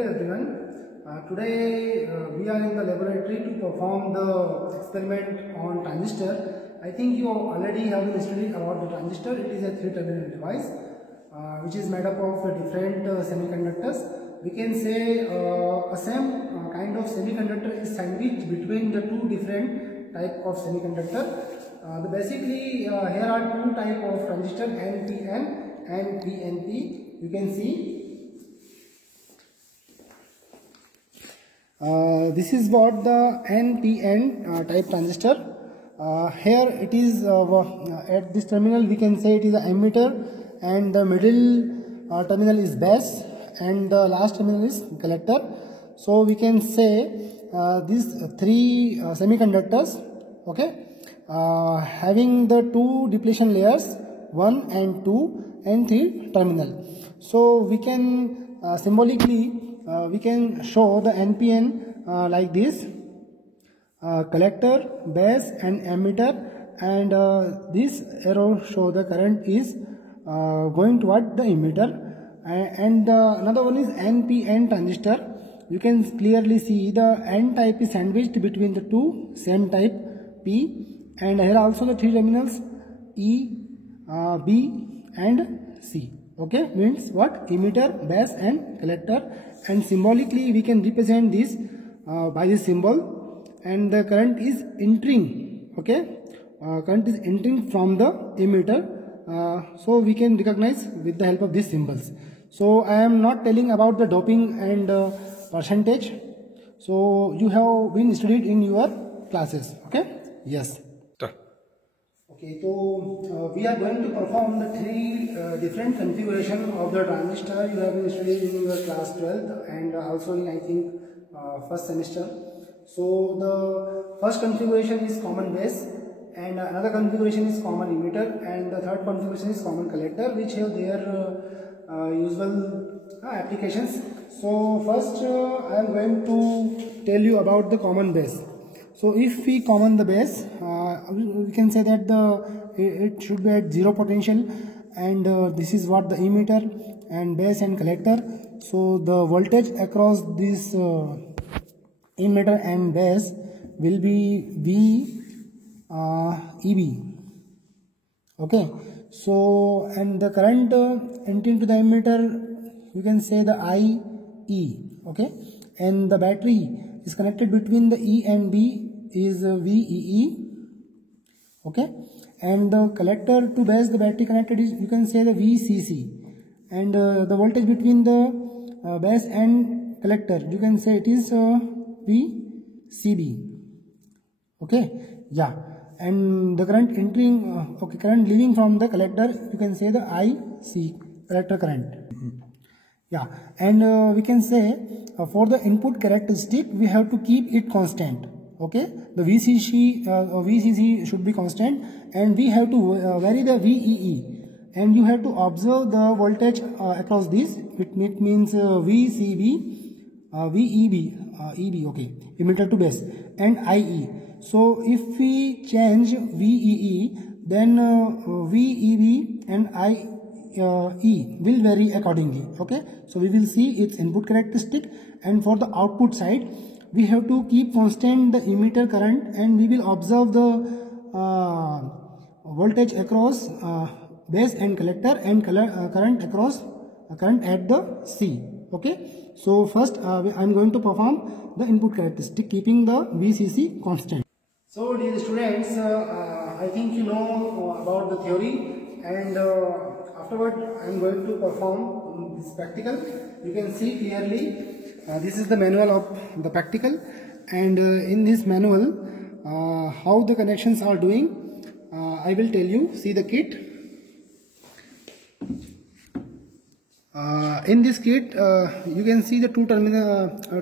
Hello everyone. Today we are in the laboratory to perform the experiment on transistor. I think you already have been studying about the transistor. It is a three-terminal device which is made up of different semiconductors. We can say a same kind of semiconductor is sandwiched between the two different type of semiconductor. Basically here are two type of transistor, NPN and PNP. You can see. This is what the NPN type transistor. Here it is at this terminal we can say it is an emitter, and the middle terminal is base and the last terminal is collector. So we can say these three semiconductors, okay, having the two depletion layers 1 and 2 and 3 terminal. So we can symbolically we can show the NPN like this: collector, base and emitter, and this arrow show the current is going toward the emitter, and another one is NPN transistor. You can clearly see the N type is sandwiched between the two same type P, and here also the three terminals E, B and C. Okay, means what? Emitter, base and collector, and symbolically we can represent this by this symbol, and the current is entering, okay, current is entering from the emitter, so we can recognize with the help of these symbols. So I am not telling about the doping and percentage, so you have been studied in your classes, okay? Yes. Okay, so we are going to perform the three different configuration of the transistor. You have been studied in your class 12th and also in, I think, first semester. So the first configuration is common base, and another configuration is common emitter, and the third configuration is common collector, which have their usual applications. So first I am going to tell you about the common base. So if we common the base, we can say that it should be at zero potential, and this is what the emitter and base and collector. So the voltage across this emitter and base will be V EB. Okay. So and the current entering to the emitter, you can say the IE. Okay, and the battery is connected between the E and B is VEE, okay, and the collector to base the battery connected is, you can say, the VCC, and the voltage between the base and collector, you can say it is VCB, okay, yeah, and the current entering, okay, current leaving from the collector, you can say the IC, collector current. Yeah, and we can say for the input characteristic we have to keep it constant. Okay, the VCC should be constant, and we have to vary the VEE, and you have to observe the voltage across this. It means VCB, VEB, EB, okay, emitter to base, and IE. So if we change VEE, then VEB and IE will vary accordingly. Okay, so we will see its input characteristic, and for the output side we have to keep constant the emitter current, and we will observe the voltage across base and collector, and current across current at the C. Okay, so first I am going to perform the input characteristic keeping the VCC constant. So dear students, I think you know about the theory, and afterward I am going to perform this practical. You can see clearly this is the manual of the practical, and in this manual how the connections are doing, I will tell you. See the kit. In this kit you can see the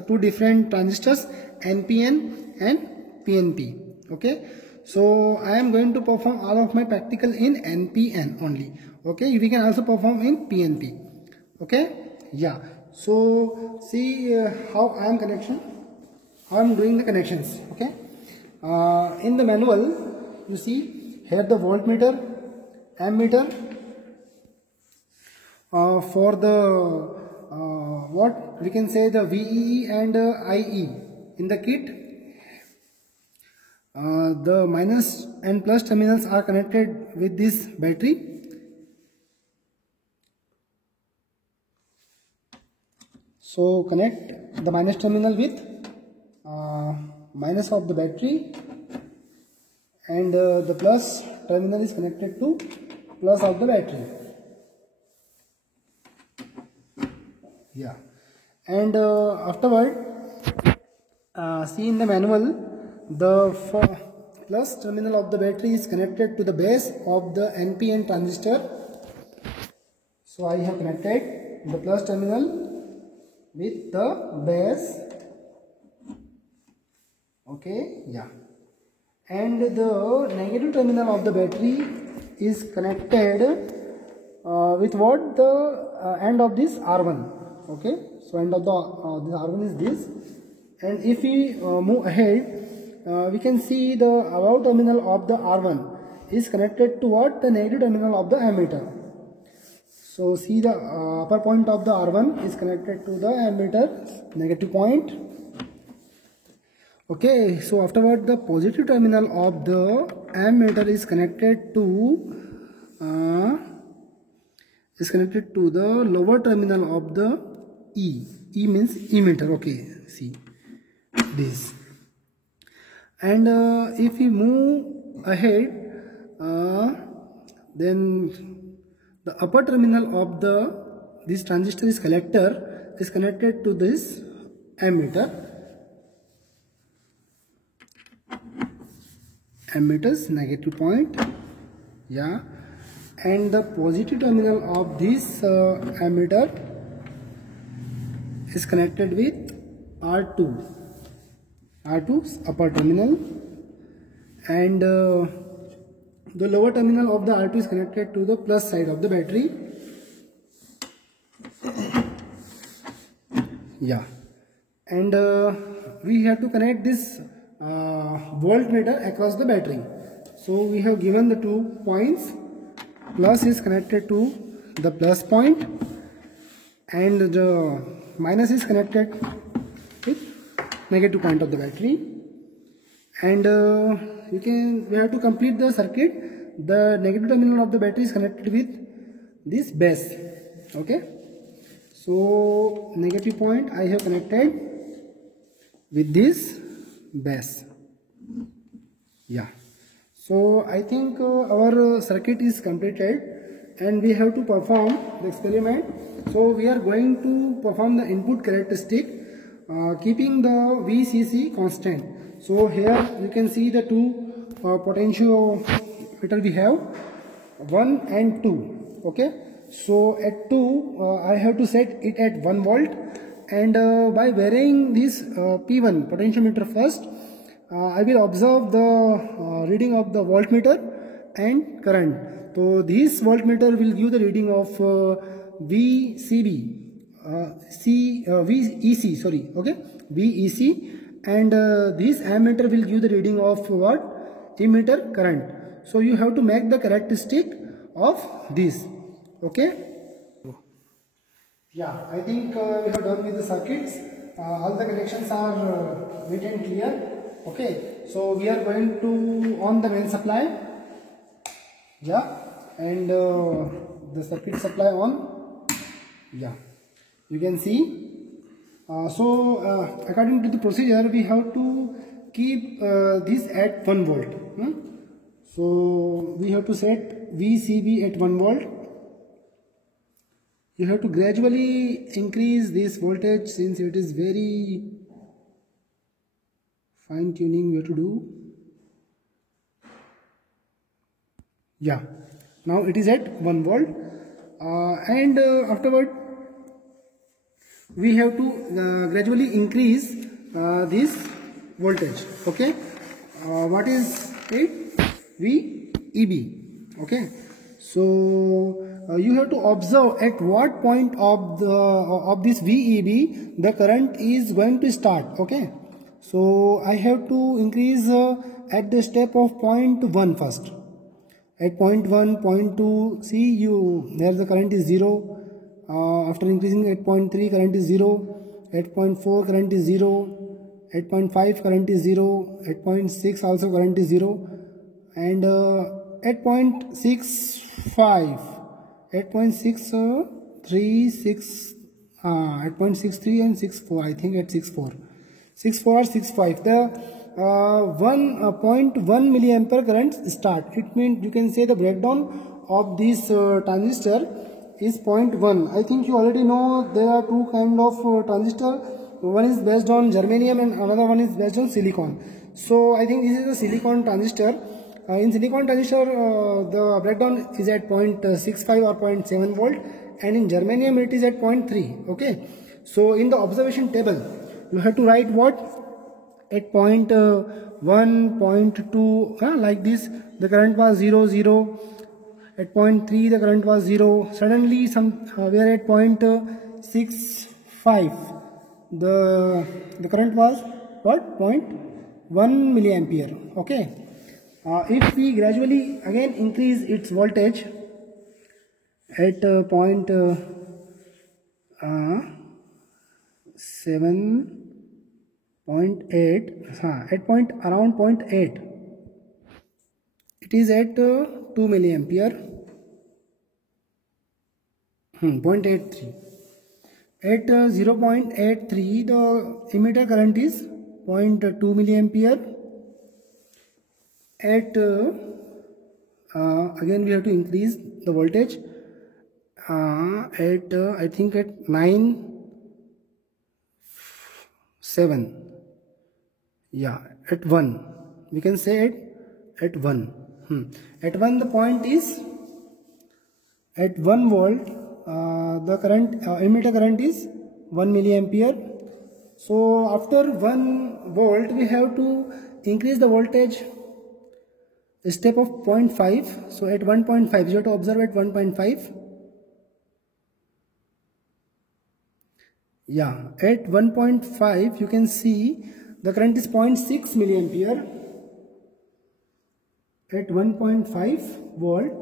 two different transistors, NPN and PNP. Okay, so I am going to perform all of my practical in NPN only. Okay, we can also perform in PNP. Okay, yeah. So see how I am doing the connections. Okay, in the manual you see here the voltmeter, ammeter, for the what we can say, the VEE and IE in the kit. The minus and plus terminals are connected with this battery. So connect the minus terminal with minus of the battery, and the plus terminal is connected to plus of the battery. Yeah, and afterward, see in the manual, the plus terminal of the battery is connected to the base of the NPN transistor. So I have connected the plus terminal with the base. Okay, yeah, and the negative terminal of the battery is connected with what, the end of this R1. Okay, so end of the this R1 is this, and if we move ahead, we can see the above terminal of the R1 is connected to what, the negative terminal of the ammeter. So see, the upper point of the R1 is connected to the ammeter negative point. Okay, so afterward, the positive terminal of the ammeter is connected to the lower terminal of the E. E means emitter. Okay, see this. And if we move ahead, then the upper terminal of this transistor is collector is connected to this ammeter. Ammeter's negative point. Yeah, and the positive terminal of this ammeter is connected with R2. R2's upper terminal, and the lower terminal of the R2 is connected to the plus side of the battery. Yeah, and we have to connect this voltmeter across the battery. So we have given the 2 points. Plus is connected to the plus point, and the minus is connected with negative point of the battery. And we have to complete the circuit. The negative terminal of the battery is connected with this base. Okay, so negative point I have connected with this base. Yeah, so I think our circuit is completed, and we have to perform the experiment. So we are going to perform the input characteristic, keeping the VCC constant. So here you can see the 2 potentiometer we have, 1 and 2. Okay, so at 2 I have to set it at 1 volt, and by varying this P1 potentiometer first, I will observe the reading of the voltmeter and current. So this voltmeter will give the reading of VEC, okay, VEC, and this ammeter will give the reading of what, emitter current. So you have to make the characteristic of this. Okay. Yeah, I think we have done with the circuits. All the connections are neat and clear. Okay, so we are going to on the main supply. Yeah, and the circuit supply on. Yeah, you can see. So according to the procedure, we have to keep this at 1 volt. So we have to set VCB at 1 volt. You have to gradually increase this voltage, since it is very fine tuning we have to do. Yeah, now it is at 1 volt, and afterward we have to gradually increase this voltage. Okay, what is it? VEB. Okay, so you have to observe at what point of this VEB the current is going to start. Okay, so I have to increase at the step of 0.1 first. At 0.1, 0.2, see, there the current is 0, After increasing 8.3, current is 0. 8.4, current is 0. 8.5, current is 0. 8.6 also current is 0. And 8.65, 8.636, 8.63 and 64, I think at 64, 64, 65. The 1.1 milliampere current start. It means you can say the breakdown of this transistor is 0.1. I think you already know there are two kind of transistor. One is based on germanium and another one is based on silicon. So I think this is a silicon transistor. In silicon transistor, the breakdown is at 0.65 or 0.7 volt, and in germanium it is at 0.3. Okay. So in the observation table, you have to write what? At 0.1, 0.2, like this. The current was 0, 0. At 0.3, the current was 0. Suddenly, we are at 0.65. The current was what? 0.1 milliampere. Okay. If we gradually again increase its voltage at 7.8, around 0.8, it is at 2 milliampere. 0.83. At 0.83, the emitter current is 0.2 milliampere. At again we have to increase the voltage at I think at 9.7. Yeah, at 1. We can say at 1. At 1 the point is at 1 volt. The current emitter current is 1 milliampere. So after 1 volt we have to increase the voltage a step of 0.5. So at 1.5 you have to observe at 1.5. Yeah, at 1.5 you can see the current is 0.6 milliampere. At 1.5 volt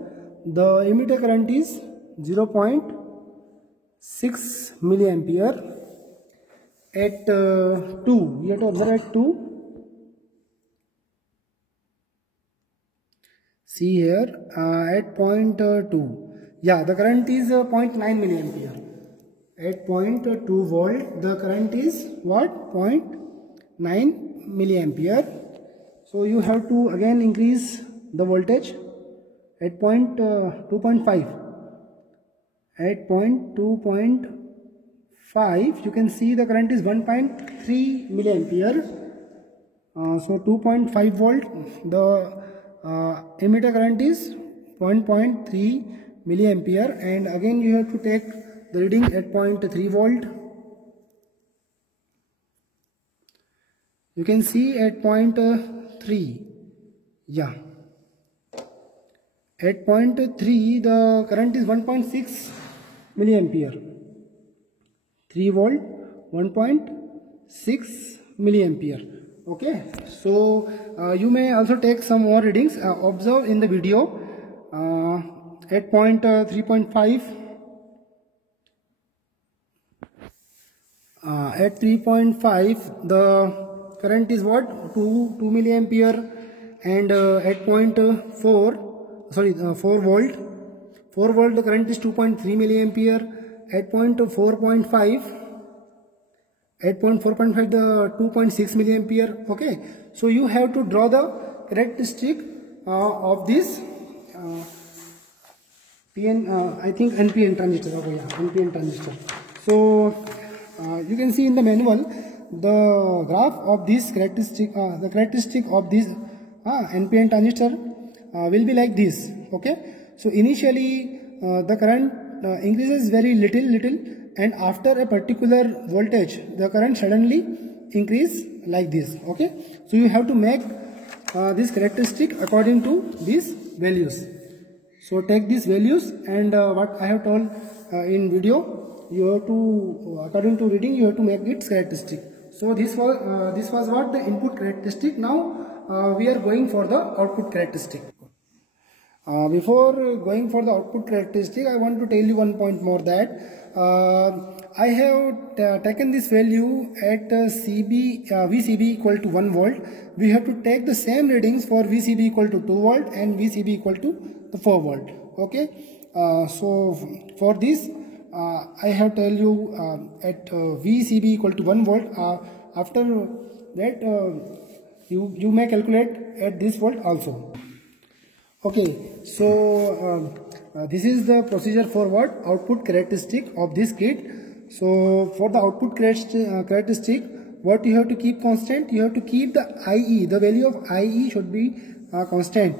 the emitter current is 0.6 milliampere. At 2, we have to observe at 2. See here at 0.2. Yeah, the current is 0.9 milliampere. At 0.2 volt, the current is what? 0.9 milliampere. So you have to again increase the voltage at 2.5. At 2.5, you can see the current is 1.3 milliampere. So 2.5 volt, the emitter current is 1.3 milliampere, and again you have to take the reading at 0.3 volt. You can see at 0.3. Yeah. At 0.3 the current is 1.6 milliampere. 3 volt, 1.6 milliampere. Okay, so you may also take some more readings. Observe in the video at 3.5. At 3.5 the current is what? 2 milliampere, and at 4 volt. 4 volt the current is 2.3 milliampere. At 4.5, at 4.5 the 2.6 milliampere. Okay, so you have to draw the characteristic of this I think NPN transistor. Oh yeah, NPN transistor. So you can see in the manual the graph of this characteristic, the characteristic of this NPN transistor will be like this. Okay, so initially the current increases very little, and after a particular voltage the current suddenly increase like this. Okay, so you have to make this characteristic according to these values. So take these values, and what I have told in video, you have to, according to reading, you have to make its characteristic. So this was what the input characteristic. Now we are going for the output characteristic. Before going for the output characteristic, I want to tell you one point more, that I have taken this value at VCB equal to 1 volt. We have to take the same readings for VCB equal to 2 volt and VCB equal to the 4 volt. Okay. So for this, I have tell you at VCB equal to 1 volt. After that, you may calculate at this volt also. Okay, so this is the procedure for what? Output characteristic of this kit. So for the output characteristic, what you have to keep constant? You have to keep the IE, the value of IE should be constant.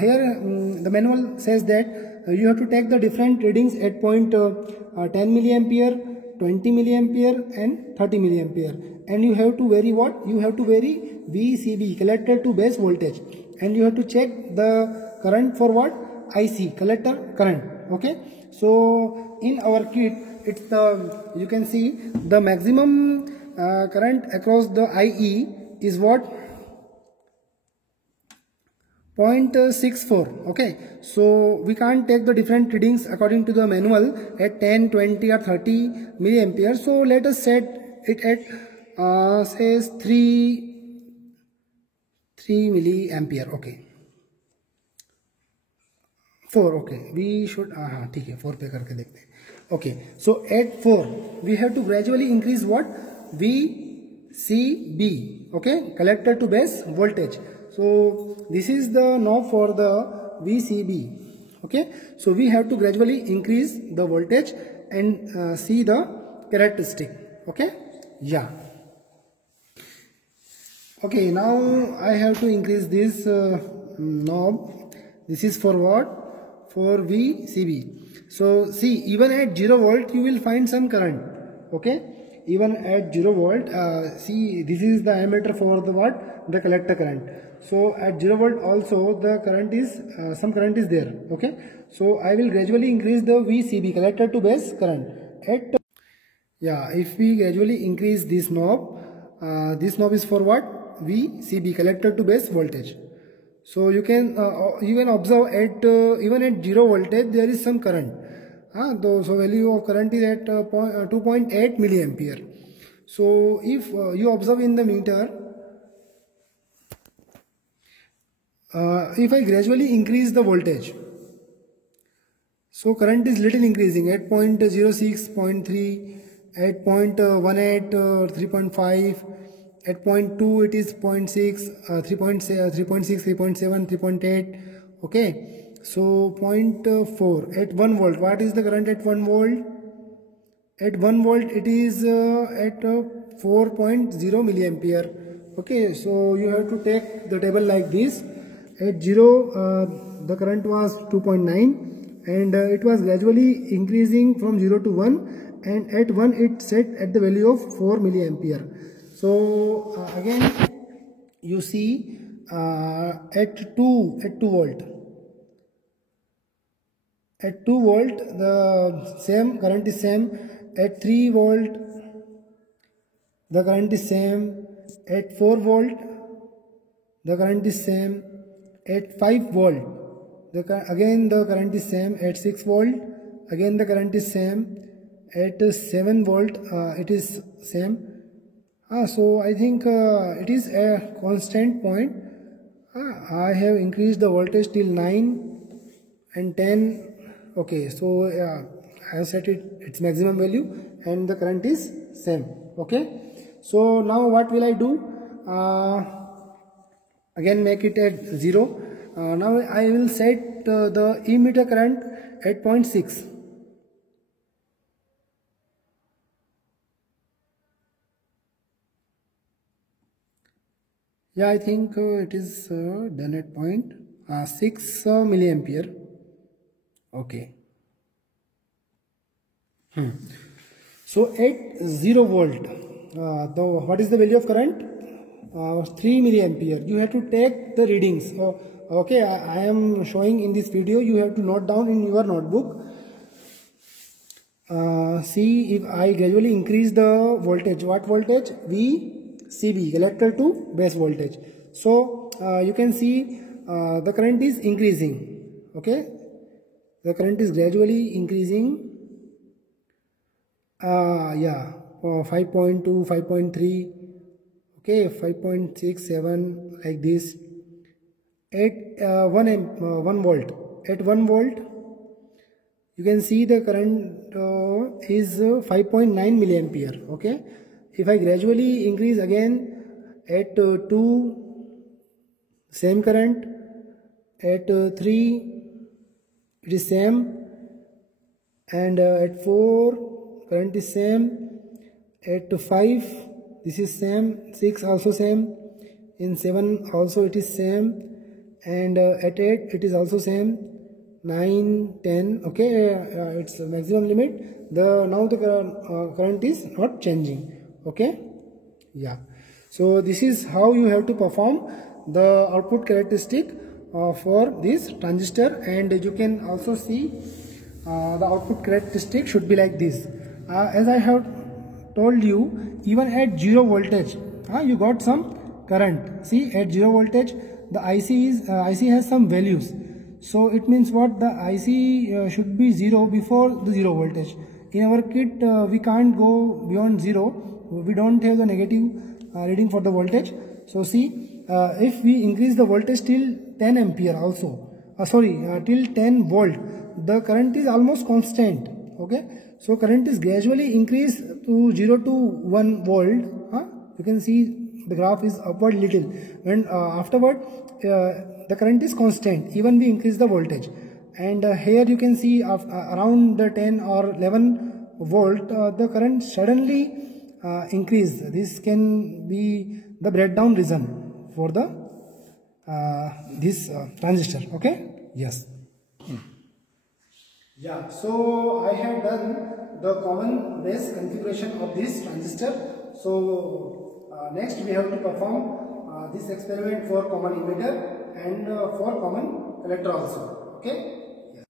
Here the manual says that you have to take the different readings at point 10 milliampere, 20 milliampere and 30 milliampere, and you have to vary what? You have to vary VCB, collector to base voltage, and you have to check the current for what? IC, collector current. Okay, so in our kit, it's the, you can see the maximum current across the IE is what? 0.64. okay, so we can't take the different readings according to the manual at 10, 20 or 30 milliampere. So let us set it at says 3 milliampere. Okay, 4. okay, we should ठीक है 4 पे करके देखते हैं. Okay, so at 4 we have to gradually increase what? VCB. okay, collector to base voltage. So this is the knob for the VCB. okay, so we have to gradually increase the voltage and see the characteristic. okay, yeah. Okay, now I have to increase this knob. This is for what? For VCB. So see, even at 0 volt you will find some current. okay, even at 0 volt, see, this is the ammeter for the what? The collector current. So at 0 volt also the current is some current is there. okay, so I will gradually increase the VCB, collector to base current. At yeah, if we gradually increase this knob is for what? VCB, collector to base voltage. So you can observe at even at 0 voltage there is some current. So value of current is at 2.8 milliampere. So if you observe in the meter, if I gradually increase the voltage, so current is little increasing at 0.06, 0.3, at 0.18, 3.5, at 0.2 it is 0.6, 3.6, 3.7, 3.8. okay, so 0.4 at 1 volt. What is the current at 1 volt? At 1 volt it is at 4.0 milliampere. okay, so you have to take the table like this. At 0 the current was 2.9 and it was gradually increasing from 0 to 1, and at 1 it set at the value of 4 milliampere. So again you see at 2 volt. At 2 volt the same current is same. At 3 volt the current is same. At 4 volt the current is same. At 5 volt again the current is same. At 6 volt again the current is same. At 7 volt it is same. So I think it is a constant point. I have increased the voltage till 9 and 10. okay, so I have set its maximum value and the current is same. okay, so now what will I do? Again make it at 0. Now I will set the emitter current at 0.6. Yeah, I think it is done at 0.6 milliampere. okay. So at 0 volt, what is the value of current? 3 milliampere. You have to take the readings. Okay, I am showing in this video. You have to note down in your notebook. See, if I gradually increase the voltage, what voltage? VCB, collector to base voltage. So you can see the current is increasing. Okay, the current is gradually increasing. 5.2, 5.3, okay, 5.67, like this. At 1 volt, at 1 volt you can see the current is 5.9 milliampere. Okay, if I gradually increase again at 2, same current. At 3 it is same, and at 4 current is same. At 5 this is same, 6 also same, in 7 also it is same, and at 8 it is also same, 9, 10. Okay, it's the maximum limit. Now the current is not changing. Okay, yeah. So this is how you have to perform the output characteristic for this transistor, and you can also see the output characteristic should be like this. As I have told you, even at 0 voltage you got some current. See, at 0 voltage the IC has some values, so it means what, the IC should be 0 before the 0 voltage. In our kit we can't go beyond 0, we don't have the negative reading for the voltage. So see, if we increase the voltage till 10 ampere also, till 10 volt, the current is almost constant. Okay, so current is gradually increased to 0 to 1 volt. You can see the graph is upward little, and afterward the current is constant even we increase the voltage. And here you can see around the 10 or 11 volt the current suddenly increase. This can be the breakdown reason for the this transistor. Okay, yes. Yeah, so I have done the common base configuration of this transistor. So next we have to perform this experiment for common emitter and for common collector also. Okay.